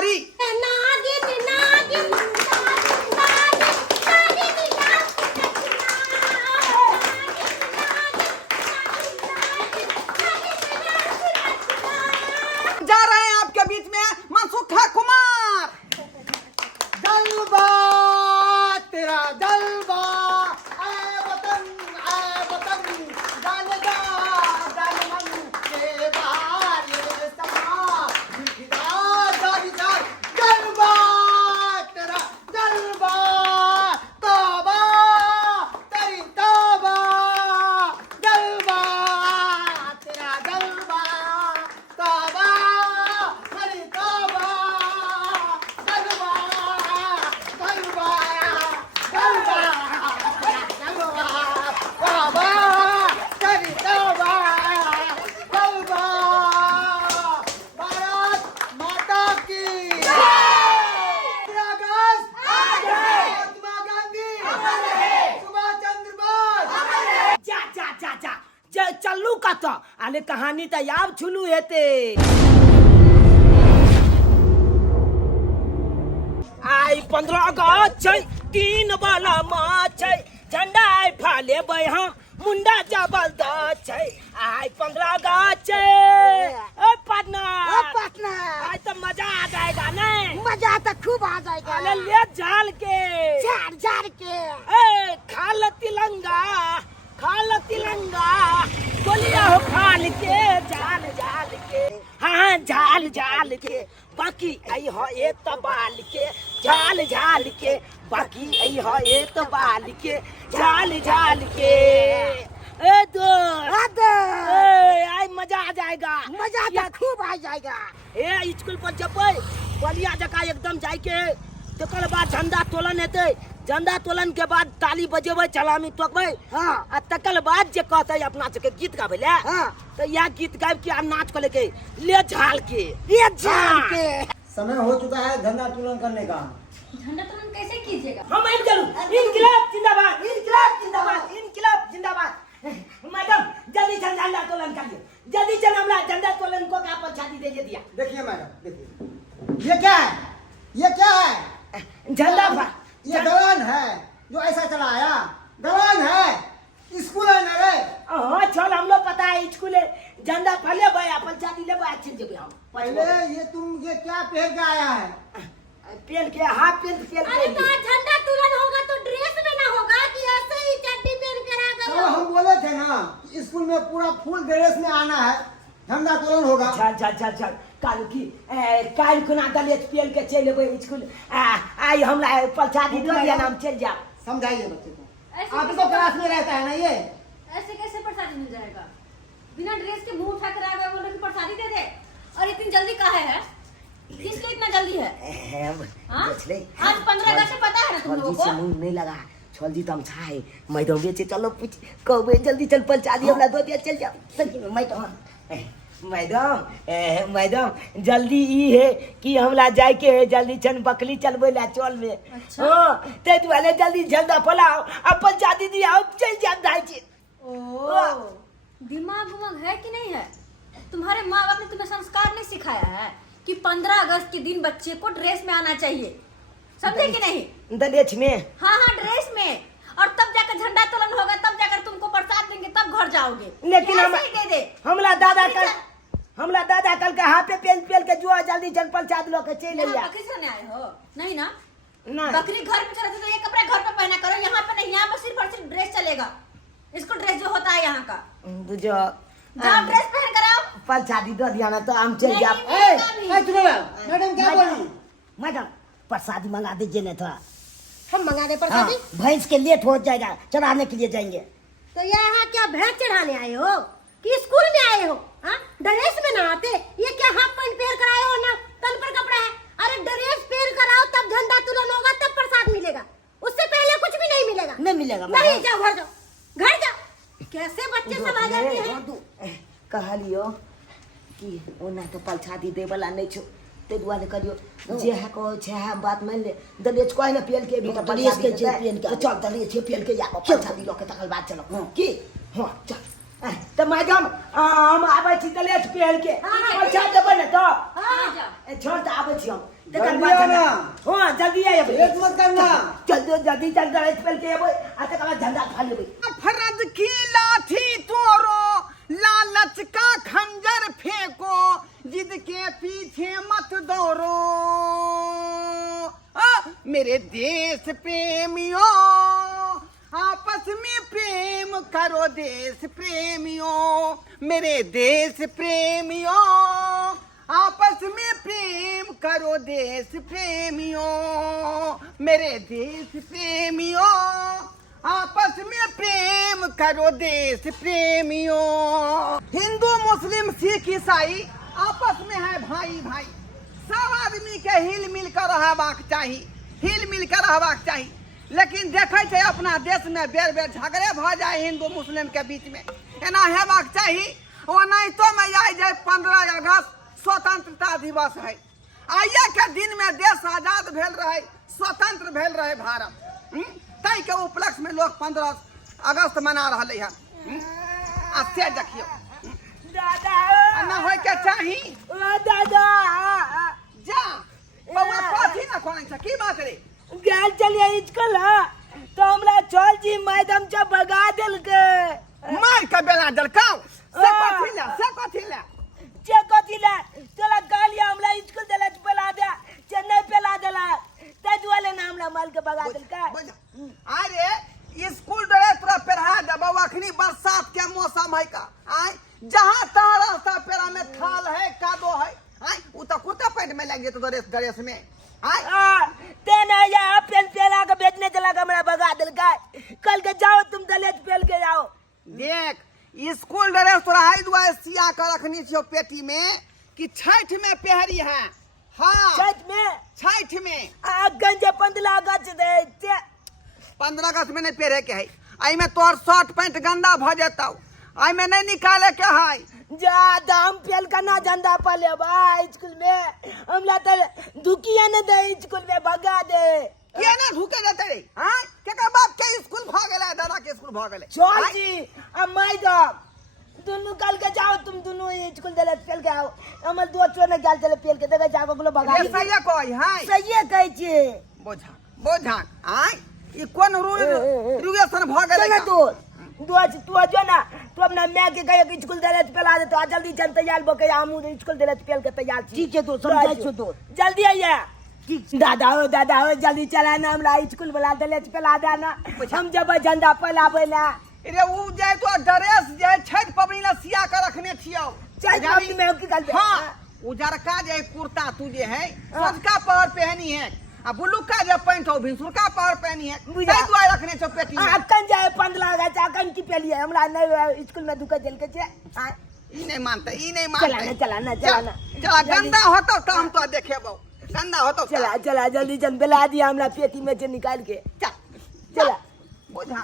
कुमारी। जा रहे हैं आपके बीच में मनसुखा कुमार। जलवा तेरा जलवा, आए वतन जाने जा जाने मन के बाहर ये समा दिखदा जारी जा। जलवा तेरा जलवा, तौबा तेरी तौबा। जलवा तेरा जलवा, तौबा तेरी तौबा। जलवा जलवा जलवा जलवा, तौबा तेरी तौबा। जलवा भारत माता की अगस्त, महात्मा गांधी, सुभाष चंद्र बोस। जा जा जा जा जे चल्लू का तो आले कहानी तो याब छुलू हेते। आई 15 अगस्त छै, 3 वाला मार्च छै, झंडा आई फाले बहा मुंडा जबरदस्त छै। आई 15 अगस्त छै, ए पार्टनर आज तो मजा आ जाएगा नहीं? मजा तो खूब आ जाएगा। अरे ले झाल के झाड़ झाड़ के ए खाल तिलंगा, खाल तिलंगा बोलिया हो खाल के, झाल झाल के, हाँ झाल झाल के, बाकी आई हो एक तबाल के, झाल झाल के, बाकी आई हो एक तबाल के, झाल झाल के। ए दो आई मजा आ जाएगा। मजा तो खूब आ जाएगा। ए स्कूल पर जबै बलिया जका एकदम जाय के, तकर बाद झंडा तोलन हेतै, झंडा तोलन के बाद ताली बजेबै, सलामी ठोकबै। हाँ। आ तकर बाद जे कहतै अपना सबके गीत गाबै ले, हाँ। तो यह गीत गाबि के आ नाच कर लेके ले झाल के, ये झाड़ के समय हो चुका है झंडा तोलन करने का। झंडा तोलन कैसे कीजिएगा? हम आइब गेलू। इनकलाब जिंदाबाद, इनकलाब जिंदाबाद, इनकलाब जिंदाबाद। मैडम जल्दी से झंडा तोलन करिए, जल्दी से हमरा झंडा तोलन को का पर छाती दे दिया। देखिए मैडम, देखिए ये क्या है, ये क्या है? झंडा फा ये दलान है जो ऐसा चलाया, दलान है, स्कूल है ना रे। हाँ चल हम लोग पता है स्कूल झंडा फले भाई अपन छाती ले भाई अच्छे जगह हम पहले ये तुम ये क्या पहन के आया है? पेन के हाफ पेन पेन अरे के तो झंडा तोलन होगा तो ड्रेस में ना होगा कि ऐसे ही चड्डी पहन कर आ तो गए? हम बोले थे ना स्कूल में पूरा फुल ड्रेस में आना है, झंडा तोलन होगा। चल चल चल चल काल की काल खुना दलित पेन के चले गए स्कूल। आई हमरा प्रसादी दो दिया नाम चल जा। समझाइए बच्चे को, ऐसे आप तो कैसे- क्लास में रहता है ना ये। ऐसे कैसे प्रसादी मिल जाएगा? बिना ड्रेस के मुंह उठा कर आ गए, बोल रहे कि प्रसादी दे दे। और इतनी जल्दी काहे है? किस लिए इतना जल्दी है? हाँ? आज 15 अगस्त से पता है ना तुम लोगों को? मुंह नहीं लगा छोल जी तुम छाए मैडम बेचे चलो पूछ कहबे जल्दी चल प्रसादी हमरा दो दिया चल जा। सही में मैडम जल्दी ई है कि हमरा जाए के है, जल्दी चल बकली चलबे ला चल में। अच्छा। हां ते दुआरे जल्दी झंडा फलाओ अपन शादी दिया अब चल जा दाई छी। ओह, दिमाग उमाग है कि नहीं है? तुम्हारे माँ बाप ने तुम्हें संस्कार नहीं सिखाया है कि 15 अगस्त के दिन बच्चे को ड्रेस में आना चाहिए? समझे कि नहीं? दलेच में हाँ हाँ ड्रेस में, और तब जाकर झंडा तोलन होगा, तब जाकर तुमको प्रसाद देंगे, तब घर जाओगे। लेकिन ऐसे हम ही दे दे। हमरा दादा कल के हाथ पे पेन के जो जल्दी चल प्रसाद लो के चले यहाँ जा। बकरी चलाने आए हो? नहीं ना? नहीं बकरी घर पे चलाते तो ये कपड़े घर पे पहना करो, यहाँ पे नहीं। यहाँ पे सिर्फ और सिर्फ ड्रेस चलेगा। इसको ड्रेस जो होता है यहाँ का, बुझो जाओ ड्रेस पहन कर आओ। प्रसादी दो दिया ना तो हम चल जा। मैडम क्या बोली? मैडम प्रसादी मंगा दीजिए ना थोड़ा। हम मंगा दे हाँ, प्रसादी। भैंस के लेट हो जाएगा, चढ़ाने के लिए जाएंगे। तो यहाँ क्या भैंस चढ़ाने आए हो कि स्कूल में आए हो? हाँ ड्रेस में ना आते? ये क्या हाफ पैंट पहन कर आए हो ना तन पर कपड़ा है? अरे ड्रेस पहन कर आओ, तब झंडा तोलन होगा, तब प्रसाद मिलेगा। उससे पहले कुछ भी नहीं मिलेगा। नहीं मिलेगा नहीं, जाओ घर जाओ, घर जाओ। कैसे बच्चे सब आ जाते हैं? कहलियो कि ओना तो प्रसादी दे वाला नहीं छो, ते दुआरे करियो जे है को छे है बात मान ले। दलेच कोई ना पेल के भी तो दलेच के प्रसादी पेल के तो चल दलेच पेल के या प्रसादी लो के तकल बात चलो की। हां चल तो मैडम हम आबै छी दलेज पहन के पैसा देबै ने तो छोड़ तो आबै छी हम जल्दी आना। हां जल्दी आइए लेट मत करना। जल्दी चल दलेज पहन के आबै आ तकर बाद झंडा खा लेबै। फरद की लाठी तोड़ो, लालच का खंजर फेंको, जिद के पीछे मत दौड़ो। मेरे देश प्रेमियों, आपस में प्रेम करो देश प्रेमियों। मेरे देश प्रेमियों, आपस में प्रेम करो देश प्रेमियों। मेरे देश प्रेमियों, आपस में प्रेम करो देश प्रेमियों। हिंदू मुस्लिम सिख ईसाई आपस में है भाई भाई। सब आदमी के हिल मिल कर रहबाक चाही, हिल मिल कर रहबाक चाही। लेकिन देखे थे अपना देश में बेर बेर झगड़े भ जाए हिंदू मुस्लिम के बीच में, एना हेबाक चाही। ओनाहितो में आई जाए 15 अगस्त स्वतंत्रता दिवस है। आइए के दिन में देश आजाद भेल रहे, स्वतंत्र भेल रहे भारत। तय के उपलक्ष्य में लोग 15 अगस्त मना रहे हैं। आ से देखियो दादा ना होय के चाही। ओ दादा जा बउआ कथी ना कोन छ की बात रे? गेल चलिए स्कूल तो हमरा चल जी मैडम से भगा देल के मार के बेला दलकाओ से कथी ला चला गालिया हमरा स्कूल देला पेला दे चेन्नई पेला देला ते दुआले ना हमरा माल के भगा देल का। अरे स्कूल ड्रेस पूरा पहना दे बउआ, अखनी बरसात के मौसम है का। आय जहां तहां रास्ता पेरा में थाल है, कादो है। आय उ त कुर्ता पैंट में लग जेतो ड्रेस में। आय ते ना या पेन पेला के बेचने चला के हमरा भगा देल का। कल के जाओ तुम दलेज पेल के जाओ। देख स्कूल ड्रेस तोरा हाई दुआ सिया कर रखनी छियो पेटी में कि छठ में पहरी है। हाँ छठ में आ गंजे 15 अगस्त दे 15 अगस्त में नहीं पहरे के है। आई में तोहर शर्ट पैंट गंदा भ जेतौ, आई में नहीं निकाले के है। जा दाम पेल का ना झंडा पाले भाई स्कूल में हमरा तो दुकिया न दे स्कूल में भगा दे। किया ना ढुके जाते रे? हां केकर बाप के स्कूल भ गेलै, दादा के स्कूल भ गेलै। चल जी अब मैडम दोनों कल के जाओ, तुम दोनों स्कूल दले पेल के आओ। हमर दोस्तों ने गाल चले पेल के देबे जागो गुलो भगा ये सही कोई हां सही कहै छी। बोझा आय ई कोन रूएसन भ गेलै चल तू जो ना तू अपना मैं के कहे कि स्कूल दले पेला दे तो जल्दी चल तैयार बके आमू स्कूल दले पेल के तैयार छी। ठीक है तो समझाई छो तो जल्दी आइए। दादा हो जल्दी चला ना हमरा स्कूल वाला दले पेला दे ना, हम जब झंडा फहराबे ना। रे उ जाय तो ड्रेस जे छठ पबनी ला सिया के रखने छियौ। चल जाबी में की कर। हां उजरका जे कुर्ता तू जे है सजका पहर पहनी है, आ ब्लू का जे पैंट हो भिसुरका पहर पहनी है। तै दुआ रखने छौ पेटी में। अकन जाए 15 अगस्त अकन की पेलिए हमरा नहीं स्कूल में दुका जल के छे। ई नहीं मानते चला गंदा होतो त हम तो देखेबो गंदा होतो। चला जल्दी जन बेला दिया हमरा पेटी में से निकाल के चला बुझा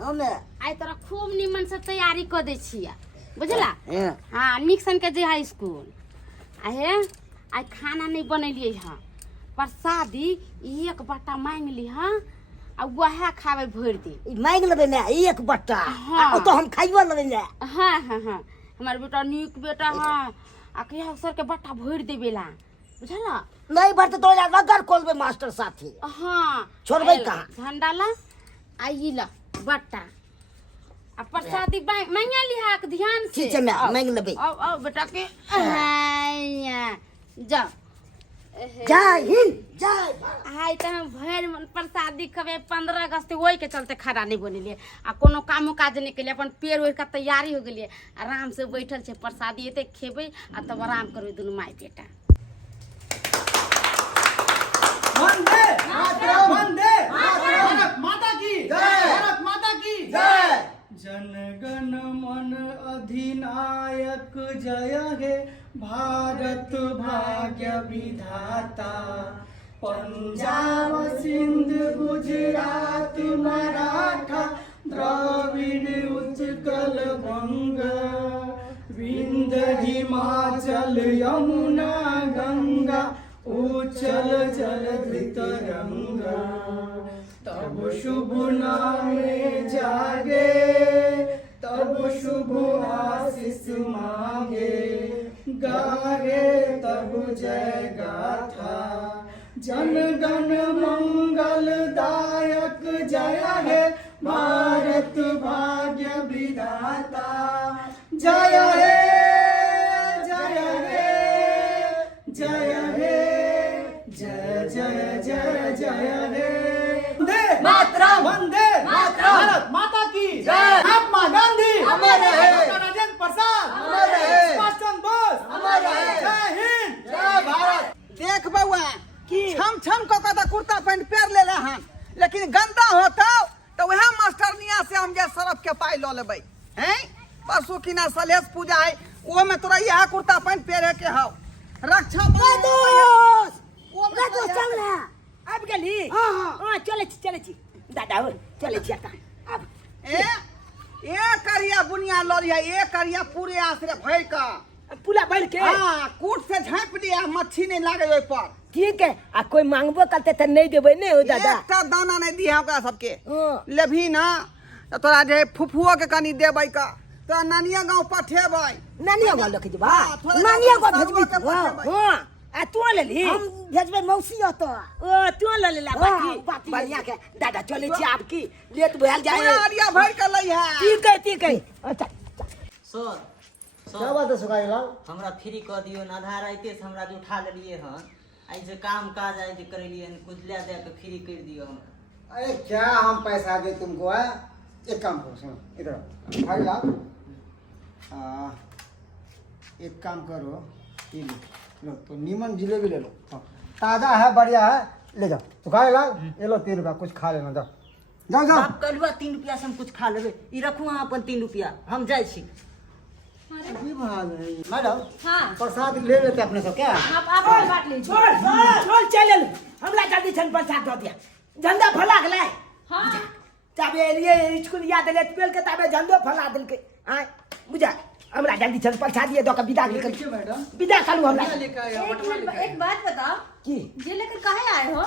हमने आई तोरा खूब निमन से तैयारी कर दे छिया बुझला। हां निक्सन के जे हाई स्कूल आहे आई खाना नहीं बनैलिए हां, प्रसादी एक बट्टा मांग ली हां आ वह खावे भर दिन मांग लेबे ना एक बट्टा। हाँ। तो हम खाइबो लेबे ना। हां हमार बेटा नीक बेटा हां आ के अवसर के बट्टा भर देबेला बुझला। नहीं भरते तो यार नगर खोलबे मास्टर साथी। हां छोड़बे कहां झंडा ला आई ला बट्टा आ प्रसादी मांगा लिहा के ध्यान से। ठीक है मैं मांग लेबे। आओ बेटा के जा जय हिंद जय हाय त हम भर मन प्रसादी खबे 15 अगस्त ओई के चलते खड़ा नहीं बनिले आ कोनो कामो काज नहीं केलिए, अपन पेड़ ओइ का तैयारी हो गेलिए, आराम से बैठल छे प्रसादी एते खेबे आ तब आराम करबे दुनु माई बेटा। वंदे वंदे भारत माता की जय। भारत माता की जय। जन गण मन अधिनायक जय हे भारत भाग्य विधाता। पंजाब सिंध गुजरात मराठा द्रविड़ उत्कल बंग विंध्य हिमाचल यमुना गंगा उच्चल जलधि तरंगा। तब शुभ नामे जागे तब शुभ आशीष मांगे, गाए तब जय गाथा। जन गण मंगल दायक जय हे भारत भाग्य विधाता। जय हे जय हे जय हे जय जय जय जय हे। वंदे मातरम, वंदे मातरम। भारत माता की जय। महात्मा गांधी अमर रहे। राजेंद्र प्रसाद अमर रहे। सुभाष चंद्र बोस अमर रहे। जय हिंद जय भारत। देख बउआ की? छम छम को कहता कुर्ता पैंट पहन ले रहे हैं, लेकिन गंदा होता तो वह मास्टरनिया से हम जे सरफ के पाई लो लेबै हैं। परसों की ना सलेश पूजा है, वो में तोरा यह कुर्ता पैंट पहने के हौ। रक्षा दोस्त वो में दोस्त तोरा चल ना अब गेली। हाँ, हाँ। हां चले छी दादा हो चले छी आता अब ए करिया बुनिया लो लिया, ए करिया पूरे आसरे भर का पुला बढ़ के। हां कूट से झाँप लिया, मच्छी नहीं लागे ओइ पर। ठीक है आ कोई मांगबो करते त नहीं देबै ने हो दादा। एकटा दाना नहीं दिया ओकरा सबके। हाँ। लेभी ना तो तोरा जे फुफुओ के कनी देबै का, तो नानिया गांव पठेबै। नानिया गाँव लके जेबा। हाँ, थोड़ा नानिया गाँव सा भेजबी के पठेबै। हां आ तू ले ली। हम भेजबै मौसी तो। ओ तू ले ला हाँ, बाकी बढ़िया के दादा चले छी आपकी लेट भैल पूरा जाए। आरिया भर के लई है। ठीक है अच्छा सर क्या बात है सुखाई लाल? हमरा फ्री कर दियो न, आधा राइते से हमरा जो उठा लेलिए हन। आई जे काम काज आई जे करेलिए हन, कुछ ले दे के फ्री कर दियो हमरा। अरे क्या हम पैसा दे तुमको है? एक काम करो, सुनो इधर भाई लाल, एक काम करो, ये लो तो नीमन जिलेबी ले लो। हाँ, ताजा है बढ़िया है, ले जाओ। सुखाई लाल ये लो 3 रुपया, कुछ खा लेना, जाओ जाओ जाओ। बाप कलुआ 3 रुपया से हम कुछ खा लेबे। ई रखू अहाँ अपन 3 रुपया, हम जाय छी। मैडम हाँ प्रसाद ले लेते अपने सब क्या? आप बांट लीजिए। छोड़ चल हमरा जल्दी छन प्रसाद दो दिया। झंडा फला गेलै। हाँ तबे लिए स्कूल याद ले पेल के तबे झंडो फला देल के। हां बुझा हमरा जल्दी छन प्रसाद दिए दो के विदा कर। देखिए मैडम, विदा करू हमरा क्या लेकर आए हो? बटवा लेकर आए एक बात बताओ, की ये लेकर काहे आए हो?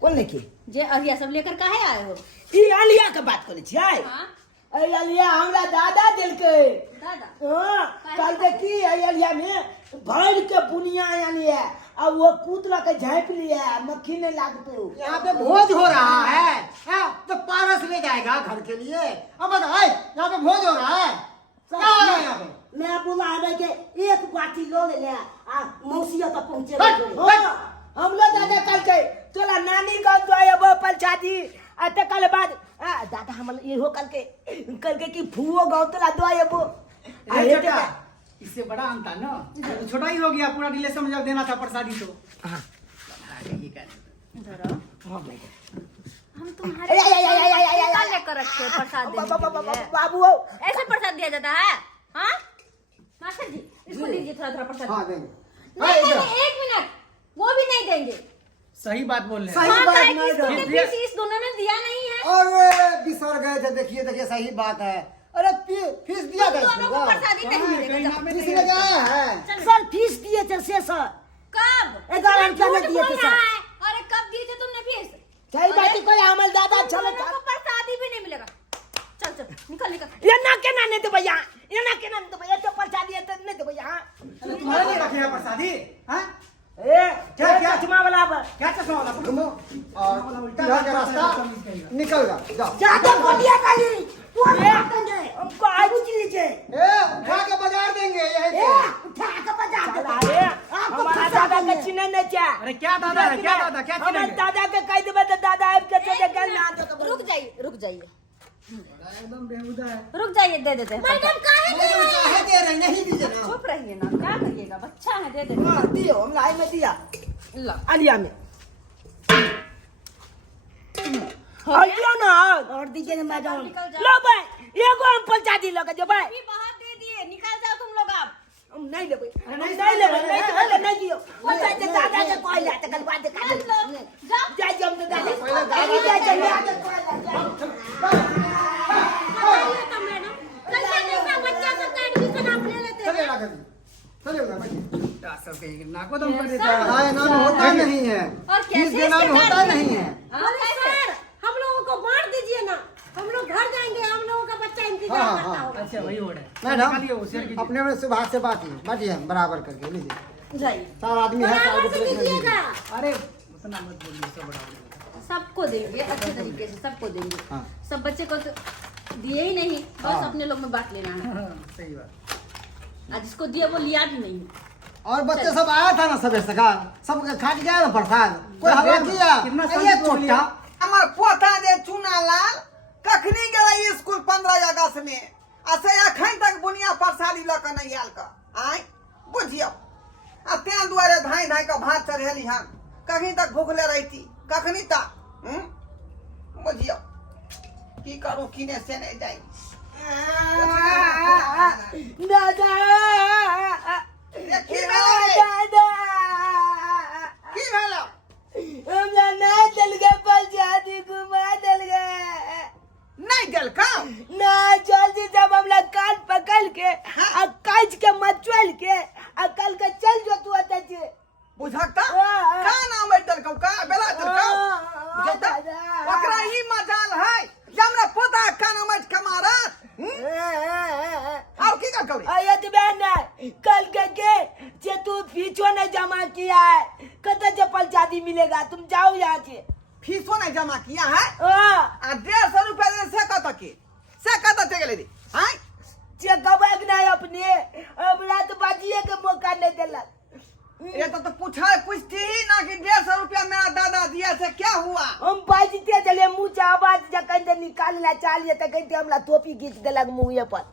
कोन लेके जे अरिया सब लेकर काहे आए हो? ई अलिया के बात करे छियै। हाँ ए अलिया हमरा दादा देल के। दादा हां कल देखी ए अलिया में भर के बुनिया यानी है, अब वो पुतला के झाँप लिया, मक्खी नहीं लागतो। यहाँ पे भोज हो रहा है, हाँ, तो पारस ले जाएगा घर के लिए। अब बताए यहाँ पे भोज हो रहा है, क्या हो रहा है यहाँ पे? मैं बुलावे के एक बाटी लो ले आ मौसिया तक पहुंचे। हम लोग दादा कल के तोला नानी का द्वायबो पंचायती अते कल बाद दादा हम इहो कल के कि फुओ गाँव तोला द्वायबो। अरे बेटा, इससे बड़ा अंतर ना, ये तो छोटा ही हो गया। पूरा रिलेशन में जब देना था प्रसादी तो ये कर। हम तुम्हारे क्या लेकर रखे हो प्रसाद देने के लिए? बाबू ऐसे प्रसाद दिया जाता है? हाँ मास्टर जी इसको दीजिए थोड़ा थोड़ा प्रसाद। हाँ देंगे। नहीं नहीं नहीं, एक मिनट, वो भी नहीं देंगे। सही बात बोल रहे सही हैं। हाँ, बात काहे कि नहीं इसको है। के फीस इस दोनों ने दिया नहीं है। अरे बिसर गए थे, देखिए देखिए सही बात है। अरे फीस दिया तुम था दोनों को इसको, प्रसादी नहीं कहीं मिलेगा। नाम में किसी नहीं ने है। क्या है? सर फीस दिए थे से सर। कब? 11 रुपया झूठ में दिए थे बोल सर। रहा है। अरे कब दिए थे तुमने फीस? सही बात है, कोई अमल दादा तुम चलो दोनों को प्रसादी भी नहीं मिलेगा। चल चल निकल निकल। ये ना के ना नहीं दे भैया, ये ना के ना दे भैया, तो प्रसाद ये तो नहीं दे भैया। अरे तुम्हारे लिए रखे हैं प्रसादी? हाँ ए क्या- क्या? चश्मा वाला पर क्या चश्मा वाला? घूमो और इधर का रास्ता निकल जाओ। ज्यादा बढ़िया गाली पूरा देंगे। हमको आगू चली जे। ए उठा के बाजार देंगे यही ए पे। उठा के बजा दे। अरे हमारा दादा के चिन्ह नहीं क्या? अरे क्या दादा है, क्या दादा, क्या हमारे चिन्ह? दादा के कह देबे तो दादा अब के चले गल ना दे। रुक जाइए रुक जाइए एकदम बेहुदा है। रुक जाइए, दे देते हैं। मैडम काहे दे रहे हैं? काहे दे रहे, नहीं दीजिए ना। चुप रहिए ना, क्या करिएगा, बच्चा है, दे देते हैं। हां दियो, हम लाई में दिया लो अलिया में। और दियो ना और दीजिए ना मैडम। निकल जाओ। लो भाई एगो हम पंचायती लगे जो भाई अभी बहुत दे दिए, निकल जाओ तुम लोग अब। हम नहीं लेबै, नहीं लेबै, नहीं दियो। पंचायत दादा के कोई लाते कल बाद का चल लो, जाओ। जाय जम तो दादा पहले जाय जम बताइए तो मैडम, कैसे कैसे बच्चा सब का एडमिशन आप ले लेते हैं? चलिएगा कभी, चलिएगा बैठिए। क्या सब कहेंगे, नाको दम कर देता ऐसा? है। पढ़ाई नाम होता नहीं है, और फीस कैसे देना इसके होता बाद- नहीं है। हाँ, बोले कैसे? सर हम लोगों को बांट दीजिए ना, हम लोग घर जाएंगे, हम लोगों का बच्चा इंतजार हाँ, हाँ, करता हाँ। होगा। अच्छा वही हो रहा है मैडम निकालिए वो शेयर कीजिए। अपने में से बात से बांटिए बराबर करके लीजिए। जाइए। 4 आदमी है, 4 बराबर को से प्लेट में दीजिए। कीजिएगा। अरे उतना मत बोलिए सब बड़ा सबको देंगे अच्छे तरीके से, सबको देंगे। हाँ। सब बच्चे को तो दिए ही नहीं, बस हाँ। अपने लोग में बांट लेना है। हाँ, सही बात। आज जिसको दिया वो लिया भी नहीं। और बच्चे सब आया था ना सबे सका सब खा के गया ना प्रसाद कोई हवा किया कितना ये शांति बोलिए। छोटा हमर पोता जे चुना लाल कखनी गेलै स्कूल 15 अगस्त में असे अखन तक बुनिया प्रसादी ल के नहीं आयल का आय बुझियो आ तें दुआरे धाई धाई के भात चढ़ेली हन कखनी तक भूखले रहती कखनी तक बुझियो की करू किने से नहीं जाई दादा की भेलै दादा की भेलै हमरा नहीं दल गए प्रसादी घुमा दल गए नहीं देल का ना जल्दी जब हमरा कान पकड़ के आ काट के मचल के आ कल के चल जो तू अते जे बुझकता हाँ। का नाम है तेलकौ का बेला तेलकौ बुझकता ओकरा ही मजाल है हमरा पोता का नाम है कमारा आओ की कर कौड़ी आयत बहन कल के जे तू फीसो नहीं जमा किया है कत जे प्रसादी मिलेगा तुम जाओ यहाँ से फीसो नहीं जमा किया है हाँ आ 150 रुपया दे से कत के गेले रे हैं जे गबक नहीं अपने अब रात बाजिए के मौका नहीं दिलक ये तो पूछती ही ना कि 150 रुपया मेरा दादा दिया से क्या हुआ हम बाजते चले मुंह से आवाज जखन से निकालना चाहिए तो कहते हमरा टोपी खींच देलक मुँहे पर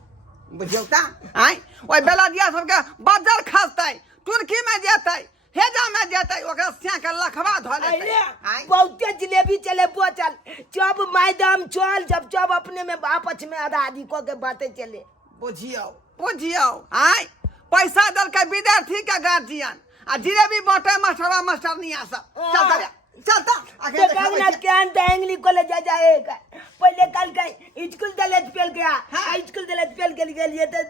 बुझियो ता हैं ओए बेला दिया सबके बाजार खासतै तुर्की में जेतै हेजा में जेतै ओकरा सिया के लखवा धो लेतै हैं बहुते जिलेबी चले बोचल जब मैदान चल जब अपने में आपस में आधा आधी को के बातें चले बुझियो हैं पैसा दल के विद्यार्थी के गार्जियन आ जिलेबी बांटे मास्टर नहीं आ सब चलता आगे देखना क्या एंगली कॉलेज जाएगा पहले कल का स्कूल दलेज पेल गया स्कूल दलेज पेल के लिए तो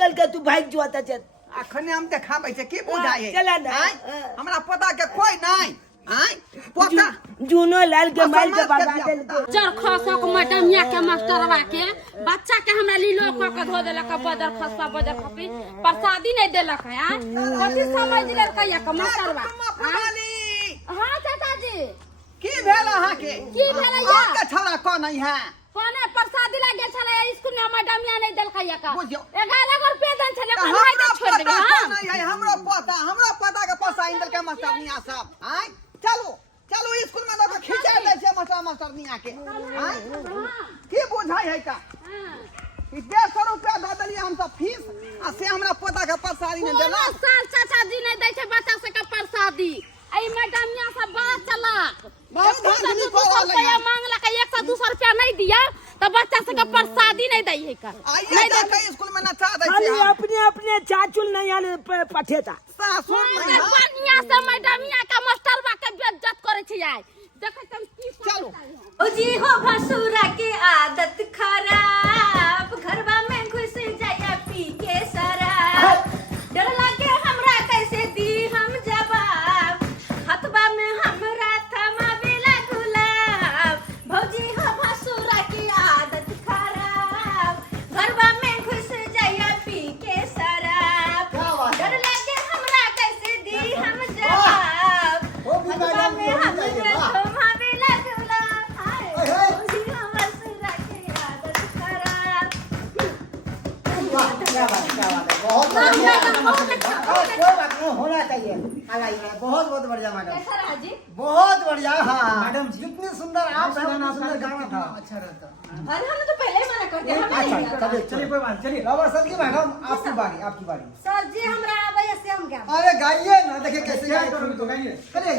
कल का तू भाग जो आता चल अखने हम देखाबै छै की बुझाय चला ना हमरा पता के कोई नहीं हैं पोता जूनो लाल के माल के बगा देल के चरखसो को मैडम या के मास्टरवा के बच्चा के हमरा लीलो क के धो देलक बदर खसपा बदर खपी प्रसादी नहीं देलक है कथि समझ लेलक या के मास्टरवा हां चाचा जी की भेल अहाँ के की भेल या के छला को नहीं है कोने प्रसादी लागे छले स्कूल में मैडम या नहीं देलक या का बुझियो 11 रुपया देन छले पढ़ाई दे छोड़ देबे हां नहीं है हमरा पता के पैसा इंदल के मास्टर नहीं आ सब हैं चलो स्कूल में लोग खिंचा ले छै मास्टर नहीं आके हैं की बुझाई है का 150 रुपया दे देलिए हम सब फीस आ से हमरा पता के प्रसादी नहीं देला साल चाचा जी नहीं दै छै बच्चा सब के प्रसादी आई मैडम यहाँ सब बात चला बहुत धांधली करल है मांगलक 100-200 रुपया नहीं दिया तो बच्चा सब के प्रसादी नहीं दै है का आइए जाके स्कूल में नचा दै खाली छै अपने चाचुल नहीं आले पठेता सासुर नहीं है बढ़िया से मैडम यहाँ का मास्टरवा के बेइज्जत करे छै आइ देखे तुम की चलो ओ जी हो भसुरा के आदत खराब घरवा में घुस जाया पी के शराब डर लागे हमरा कैसे दी हम जवाब हथवा में हमरा थमावेला गुलाब भौजी हो भसुरा की आदत खराब घरवा में घुस जाया पी के शराब डर लागे हमरा कैसे दी हम जवाब वो भी हथवा मैडम में हमरा वाह थमावेला गुलाब हाय ओए। भौजी हो भसुरा की आदत खराब क्या बात है बहुत बढ़िया कोई बात नहीं होना चाहिए बहुत बढ़िया मैडम कैसा रहा जी बहुत बढ़िया हाँ मैडम जी। जितनी सुंदर आप हैं उतना सुंदर गाना था अच्छा रहता अरे हमने तो पहले ही मना कर दिया हमें नहीं अच्छा आता। चलिए कोई बात चलिए रवा सर की मैडम आपकी बारी सर जी हमरा आवे से हम क्या अरे गाइए ना देखिए कैसे क्या गाइए करोगे तो गाइए अरे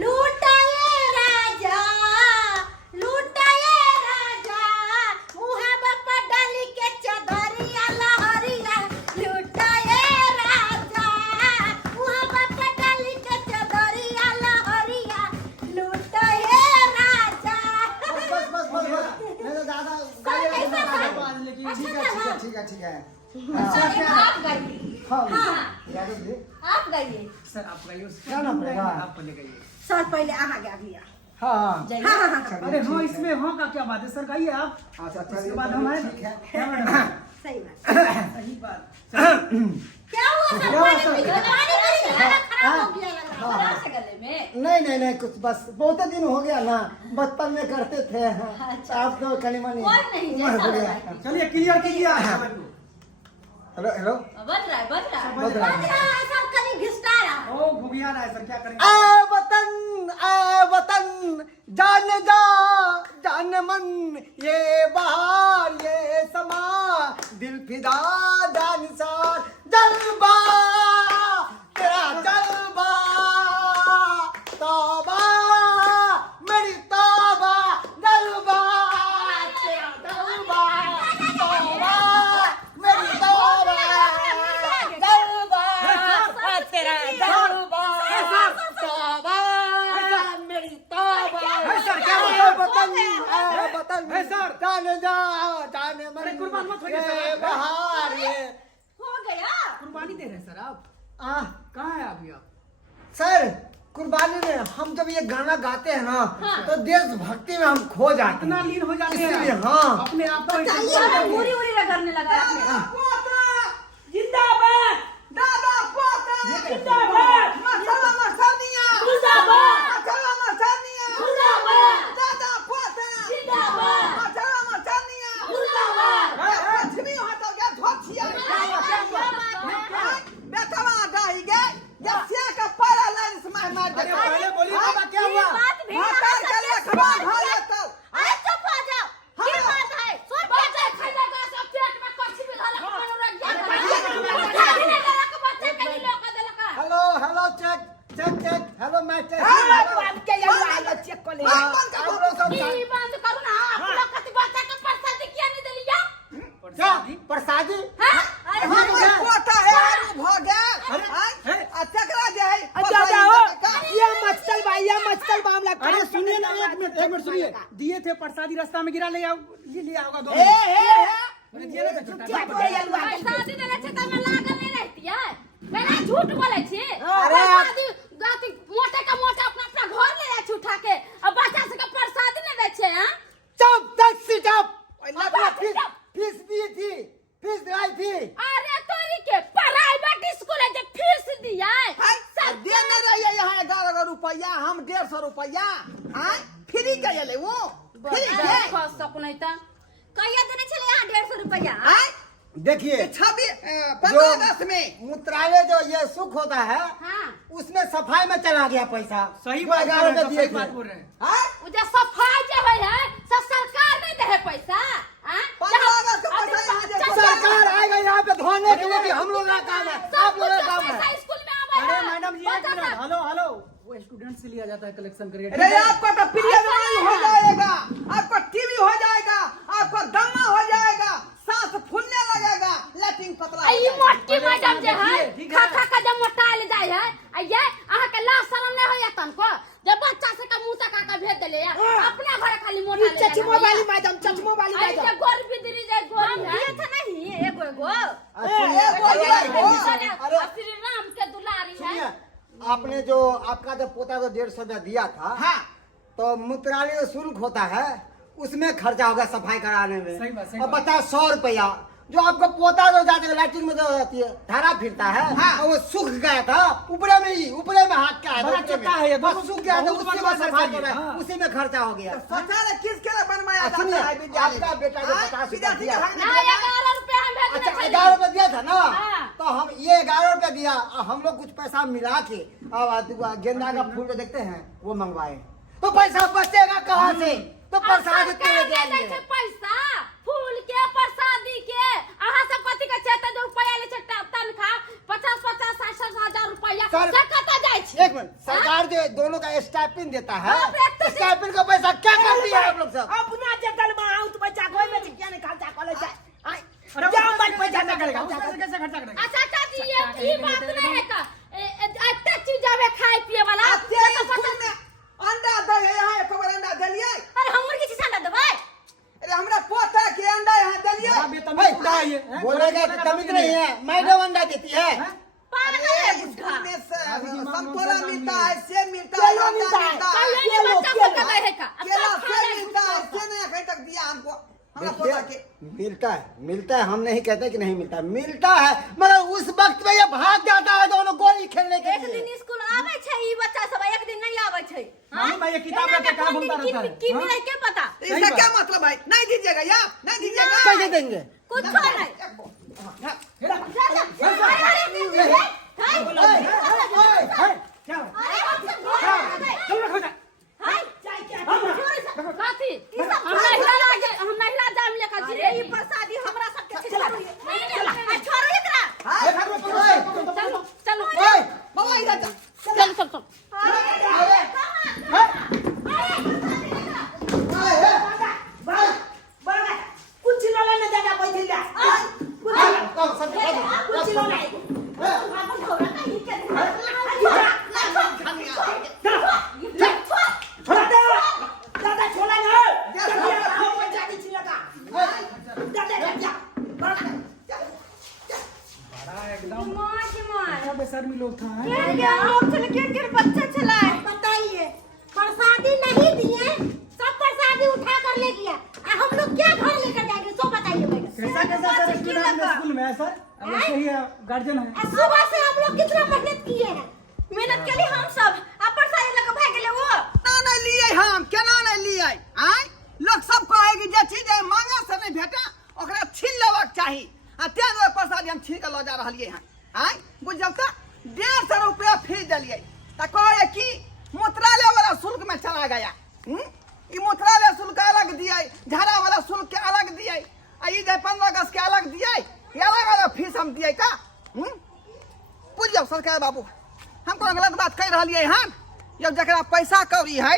लूटाए राजा मुहा बापा डाली के चदरिया लहरिया लूटाए राजा मुहा बापा डाली के चदरिया लहरिया लूटाए राजा बस नहीं तो दादा गाइए ना ठीक है सर आप गाइए हाँ याद है आप गाइए सर आप गाइए क्या नाम पड़ेगा? आप पहले गाइए सर पहले आहा गया भैया हाँ जाइए। हाँ हाँ हाँ अरे हाँ, इसमें हाँ का क्या बात है सर, कहिए आप। अच्छा उसके चलिए, बाद हम आए। ठीक है। क्या मैडम? सही बात। सही बात। क्या हुआ सर? क्या हुआ, पानी सर? पी गया? पानी पी गया? खराब हो गया लग रहा है। खराब से गले में। नहीं कुछ बस बहुत दिन हो गया ना, बचपन में करते थे। आप तो कलिमा नहीं कोई नहीं, उम्र जैसा हो गया। लगा। चलिए क्लियर कीजिए आप। हेलो हेलो बज रहा है, बज रहा है। बज रहा है। बज रहा है सब, कहीं घिसटा रहा है। ओ घुमिया रहा है सर, क्या करेंगे? ए वतन जान जा जान मन, ये बहार ये समा, दिल फिदा जानिसार, जलवा तेरा जलवा, तौबा मेरी तौबा, जलवा तेरा जलवा, तौबा मेरी तौबा, जलवा तेरा जलवा, तौबा मेरी तौबा। है सर, क्या ए हुआ? वतन ए वतन है सर। जाने जा जाने मन, अरे कुर्बान मत होइए सर। ये बहार ये हो गया। कुर्बानी दे रहे हैं सर आप। आ कहाँ है अभी आप? सर कुर्बानी में हम जब ये गाना गाते हैं ना, तो देशभक्ति में हम खो जाते इतना हैं। लीन हो जाते हैं इसलिए हाँ। अपने आप को सारा मुड़ी उड़ी रगड़ने लगा है आपने। जिंदाबाद दादा पोता जिंदाबाद मसाला मसालियां जिंदाबाद मसाला मसालियां जिंदाबाद दादा पोता जिंदाबाद मसाला मसालियां जिंदाबाद कुछ भी हो तो क्या धोतिया बेटवा दाई गए जैसे का पारा लाइन से मार अरे दे पहले बोलिए बाबा, क्या ये हुआ? बात भी मातार के लखवा भाले तो अरे चुप हो जाओ। ये बात है। सुन बात है, खाने का सब पेट में कच्ची भी धारा का मनोरंजन बच्चे के लिए लोग देलक। Hello hello check check check hello मैं चेक बात के ये वाला चेक कर ले आप लोग सब ई बंद करू ना। आप लोग कति बच्चा के प्रसाद किया नहीं दिलिया? क्या प्रसादी हैं? अरे हमर पोता है आलू भ गया अच्छा करा जे है अच्छा जाओ ये मचकल भाई ये मचकल मामला अरे सुनिए ना, एक मिनट सुनिए। दिए थे प्रसादी, रास्ता में गिरा, ले आओ, ये लिया होगा 2 ए ए मैंने दिया ना तो चुप हो ये वाला प्रसादी देले छै त में लागल नहीं रहती है। मेरा झूठ बोले छी। अरे प्रसादी गाती मोटे का मोटा अपना अपना घर ले जाए छी उठा के। अब बच्चा से का प्रसादी नहीं दे छे हैं? चुप तक सिट अप। फीस दी थी, फीस दिलाई थी। अरे तोरी के प्राइवेट स्कूल है जो फीस दिया है। सब देने रहिए यहाँ 11 रुपया हम 150 रुपया फ्री के ले वो फ्री के खस सक नहीं त कहिया देने छले यहाँ 150 रुपया। देखिए 15 अगस्त में मूत्रालय जो ये सुख होता है, हां उसमें सफाई में चला गया पैसा। सही जो बात 11 रुपए दिए सही थे। बात बोल रहे हैं। उ जे सफाई जे होय है सब सरकार नहीं दे है पैसा। हां 15 अगस्त को पैसा आ जाए। सरकार आएगा यहाँ पे धोने के लिए भी हम लोग का काम है, आप लोगों का काम है। स्कूल में आवे अरे है। मैडम जी, एक मिनट, हेलो हेलो, वो स्टूडेंट से लिया जाता है कलेक्शन करके। अरे आपका तो पीरियड हो जाएगा, आपका टीवी हो जाएगा, आपका दमा हो जाएगा, सांस फूलने लगेगा, लैट्रिन पतला हो आई जाएगा। मोटी मैडम जे है ठीक है। खा खा के जब मोटाइल जाय है ये अहाँ के लाज शरम नहीं होया तनको जब बच्चा से का मुंह तक का भेज देले या अपने घर खाली मोटा ले चचमो वाली मैडम चचमो वाली आई मैडम जे गोर बिदरी जे गोरी है ये था नहीं एगो एगो अरे श्री राम के दुलारी है। सुनिए, आपने जो आपका जो पोता जो 150 रुपया दिया था, हाँ तो मूत्रालय जो शुल्क होता है उसमें खर्चा होगा सफाई कराने में। सही बात, सही और बात। बता 100 रुपया जो आपका पोता जो जाते हैं लैट्रिन में जो जाती है धारा फिरता है, हाँ। और वो सूख गया था, ऊपरे में हाथ क्या है, बड़ा ऊपरे में। चक्का है ये, बस सूख गया था, बहुत उसी बड़ी में बात है सफाई सर ये, करा, हाँ। उसी में खर्चा हो गया। शौचालय किसके लिए बनवाया जाता सुनिए, है विद्यालय में? आपका बेटा जो हाँ, 50 रुपया विद्यार्थी दिया, का हक ना नहीं है। 11 रुपया हम भेजने अच्छा चले। 11 रुपया दिया था ना, हाँ। तो हम ये 11 रुपया दिया और हम लोग कुछ पैसा मिला के अब गेंदा का फूल जो देखते हैं वो मंगवाए, तो पैसा बचेगा कहाँ से? तो प्रसाद सरकार के दे छै पैसा फूल के प्रसादी के। अहाँ सब कथि के छै त रुपया ले छै तनखा 50 60 रुपया सर- से कत जाय छै। एक मिनट, सरकार जो दोनों का स्टाइपेंड देता है, हाँ, तो स्टाइपेंड का पैसा क्या कर दिया आप लोग सब? अपना जगल में आउत बच्चा कोई में क्या नहीं खर्चा कर ले अरे जाओ वो मत पैसा खर्चा करेगा, खर्चा उसमें से कैसे खर्चा करेगा? अच्छा चाची ये बात नहीं है का अत्ते चीज आवे खाए पिए वाला अत्ते स्कूल में अंडा दे यहाँ एक बार अंडा देलिए। अरे हमर के चीज ना देबै। अरे हमरा पोता के अंडा यहाँ देलिए। बड़ा बेतमीज बुढ़ा है ये, हैं? बोलेगा तो तमीज नहीं है, मैडम अंडा देती है। पागल अरे है स्कूल बुढ़ा। में संतोला मिलता सेब मिलता है, केला मिलता है। कहिए केलो, बच्चा केलो। पका है का अब केला सब खा सेब ले मिलता है, सेब नहीं कहीं तक दिया हमको, हमारा पोता के। मिलता है, हम नहीं कहते कि नहीं मिलता, मिलता है, मगर उस वक्त में ये भाग जाता है दोनों गोली खेलने के एक लिए। दिन स्कूल आवे छै ई बच्चा सब, एक दिन नहीं आवे छै। मालूम भाई, ये किताब एना रख के में कहाँ कौन घूमता दिन रहता है? की हाँ? मिले के पता इसका क्या मतलब है? नहीं दीजिएगा या नहीं दीजिएगा? कैसे देंगे? कुछ नहीं। जा जा अरे क्या? हम चल रखो जा। महिला जाम लेकर जी ई प्रसादी हमरा सबके छिला छोड़ो एकरा। चलो चलो बाबा इधर जा। चल चल चल कुछ लोला न दादा बैठे जा कुछ लोला दादा छोला न दादा पंचायती छिलका दादा जा क्या बेशर्मी लोग था, हैं? बच्चा चलाए बताइए, प्रसादी नहीं दिए, सब प्रसादी उठा कर ले गया। हम लोग क्या घर लेकर जाएंगे, सो बताइए मैडम। कैसा सर स्टूडेंट अपने स्कूल में है सर? अब ऐसे ही गार्जियन है। सुबह से हम लोग कितना मेहनत किए हैं। मेहनत के लिए हम सब अब प्रसादी लेकर भाग गेले वो ना नहीं लिए हम, केना नहीं लिए? आय लोग सब कहे कि जे चीज मांगा से नहीं भेटा ओकरा छीन लेबाक चाही, आ तें दुआरे प्रसादी हम छीन के ल जा रहलिए हैं। आय बुझल त 150 रुपया फीस दिलिए त कहे कि मूत्रालय वाला शुल्क में चला गया। ई मूत्रालय शुल्क अलग दिए, झाड़ा वाला शुल्क के अलग दिए, आ ई जे 15 अगस्त के अलग दिए, ये अलग अलग फीस हम दिए का? बुझ जाओ सरकार बाबू, हम कोनो गलत बात कह रही हैं? जब जरा पैसा कौड़ी है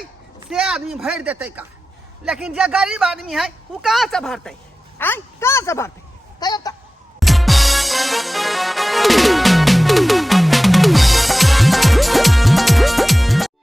से आदमी भर देते का, लेकिन जो गरीब आदमी है वो कहाँ से भरते? कहाँ से भरते?